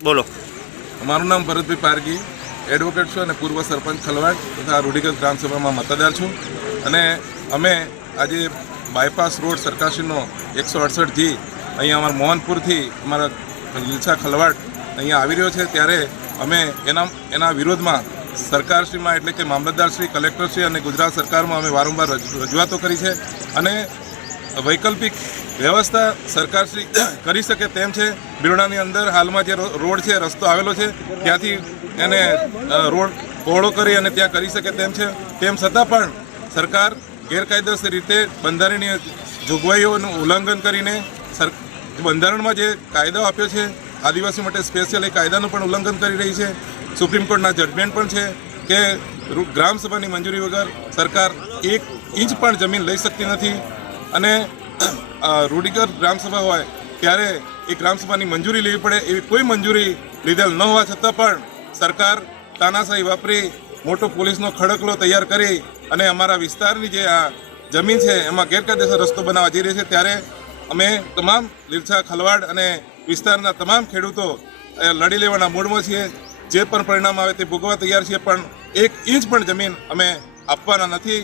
બોલો। મારું નામ ભરતભાઈ પારગી, એડવોકેટ છું અને પૂર્વ સરપંચ ખલવાડ તથા રૂઢિગત ગ્રામસભામાં મતદાર છું। અને અમે આજે બાયપાસ રોડ સરકારશ્રીનો 168G અહીંયા અમારા મોહનપુરથી અમારા લીલછા ખલવાડ અહીંયા આવી રહ્યો છે, ત્યારે અમે એના વિરોધમાં સરકારશ્રીમાં એટલે કે મામલતદારશ્રી, કલેક્ટરશ્રી અને ગુજરાત સરકારમાં અમે વારંવાર રજૂઆતો કરી છે। અને વૈકલ્પિક વ્યવસ્થા સરકારશ્રી કરી શકે તેમ છે। બિરોડાની અંદર હાલમાં જે રોડ છે, રસ્તો આવેલો છે, ત્યાંથી એને રોડ પહોળો કરી અને ત્યાં કરી શકે તેમ છે। તેમ છતાં પણ સરકાર ગેરકાયદેસર રીતે બંધારણીય જોગવાઈઓનું ઉલ્લંઘન કરીને બંધારણમાં જે કાયદો આપ્યો છે આદિવાસી માટે સ્પેશિયલ, એ કાયદાનું પણ ઉલ્લંઘન કરી રહી છે। સુપ્રીમ કોર્ટના જજમેન્ટ પણ છે કે ગ્રામસભાની મંજૂરી વગર સરકાર 1 ઇંચ પણ જમીન લઈ શકતી નથી। અને રૂઢિગત ગ્રામસભા હોય ત્યારે એ ગ્રામસભાની મંજૂરી લેવી પડે, એવી કોઈ મંજૂરી લીધેલ ન હોવા છતાં પણ સરકાર તાનાશાહી વાપરી મોટો પોલીસનો ખડકલો તૈયાર કરી અને અમારા વિસ્તારની જે આ જમીન છે એમાં ગેરકાયદેસર રસ્તો બનાવવા જઈ રહી છે। ત્યારે અમે તમામ લીલછા ખલવાડ અને વિસ્તારના તમામ ખેડૂતો લડી લેવાના મૂડમાં છીએ। જે પણ પરિણામ આવે તે ભોગવવા તૈયાર છીએ, પણ 1 ઇંચ પણ જમીન અમે આપવાના નથી।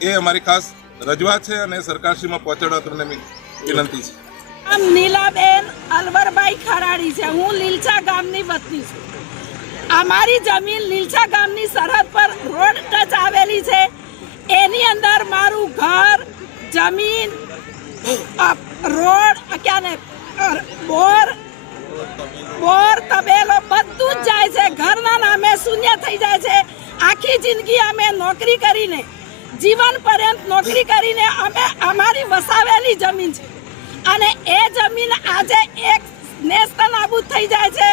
એ અમારી ખાસ રજૂઆત છે અને સરકારશ્રીમાં પહોંચાડવા તમને વિનંતી છે। આમ નીલાબેન અલવરભાઈ ખરાડી છે, હું લીલછા ગામની વતની છું। અમારી જમીન લીલછા ગામની સરહદ પર રોડ ટચ આવેલી છે, એની અંદર મારું ઘર, જમીન, રોડ, બોર, તબેલો બધું જ જાય છે। ઘરના નામે શૂન્ય થઈ જાય છે। આખી જિંદગી અમે નોકરી કરીને, જીવન પર્યંત નોકરી કરીને અમે અમારી વસાવેલી જમીન છે, અને એ જમીન આજે એક નેસ્તનાબૂદ થઈ જાય છે।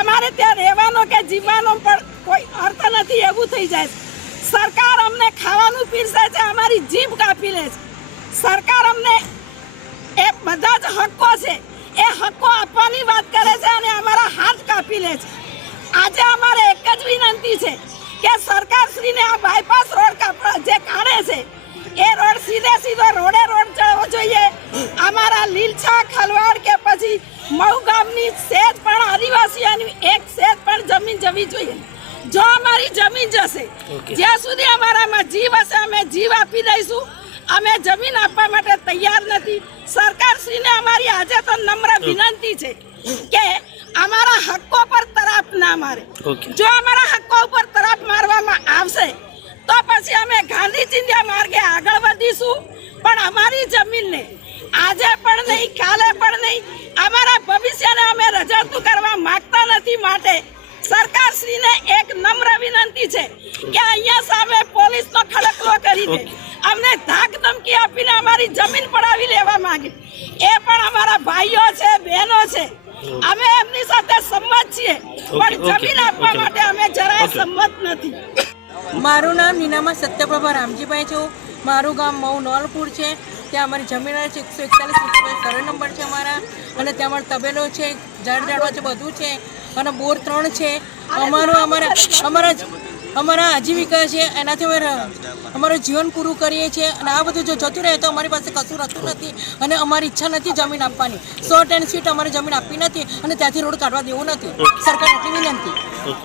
અમારે ત્યાં રહેવાનો કે જીવવાનો પણ કોઈ અર્થ નથી, એવું થઈ જાય છે। સરકાર અમને ખાવાનું પીરસે છે, અમારી જીભ કાપી લે છે। સરકાર અમને એ બધા જ હક્કો છે, એ હક્કો આપવાની વાત કરે છે અને અમારા હાથ કાપી લે છે। આજે અમારે એક જ વિનંતી છે કે સરકારશ્રીને આ બાયપાસ રોડ જે કાઢે છે એ રોડ સીધો રોડ ચડવો જોઈએ। અમારા લીલછા ખલવાડ કે પછી મહુ ગામની સેજ પણ આદિવાસીઓની એક સેજ પણ જમીન જવી જોઈએ। જો અમારી જમીન જશે, જ્યાં સુધી અમારામાં જીવ હશે અમે જીવ આપી દઈશું। અમે જમીન આપવા માટે તૈયાર નથી। સરકારશ્રીને અમારી આજે તો નમ્ર વિનંતી છે કે અમારા હક્કો પર તરાપ ના મારે। જો અમારા હક્કો પર તરાપ મારવામાં આવશે તો પછી અમે ગાંધી ચિંધ્યા માર્ગે આગળ વધીશું, પણ અમારી જમીનને આજે પણ નહીં, કાલે પણ નહીં, અમારા ભવિષ્યને અમે રજળતું કરવા માંગતા નથી। માટે સરકારશ્રીને એક નમ્ર વિનંતી છે કે અહીંયા સામે પોલીસનો ખડકલો કરીને અમને ધાક ધમકી આપીને અમારી જમીન પડાવી લેવા માંગે, એ પણ અમારા ભાઈઓ છે, બહેનો છે, અમે એમની સાથે સંમત છીએ, પણ જમીન આપવા માટે અમે જરાય સંમત નથી। મારું નામ નીનામાં સત્યપ્રભા રામજીભાઈ છું। મારું ગામ મહુ નોલપુર છે। ત્યાં અમારી જમીન છે 141 સર્વે નંબર છે અમારા, અને ત્યાં અમારો તબેલો છે, ઝાડવા છે, બધું છે, અને બોર 3 છે। અમારા આજીવિકા છે, એનાથી અમે અમારું જીવન પૂરું કરીએ છીએ। અને આ બધું જો જતું રહે તો અમારી પાસે કશું રહેતું નથી, અને અમારી ઈચ્છા નથી જમીન આપવાની। શોર્ટ એન્ડ સ્વીટ અમારી જમીન આપવી નથી, અને ત્યાંથી રોડ કાઢવા દેવું નથી। સરકાર એટલી વિનંતી।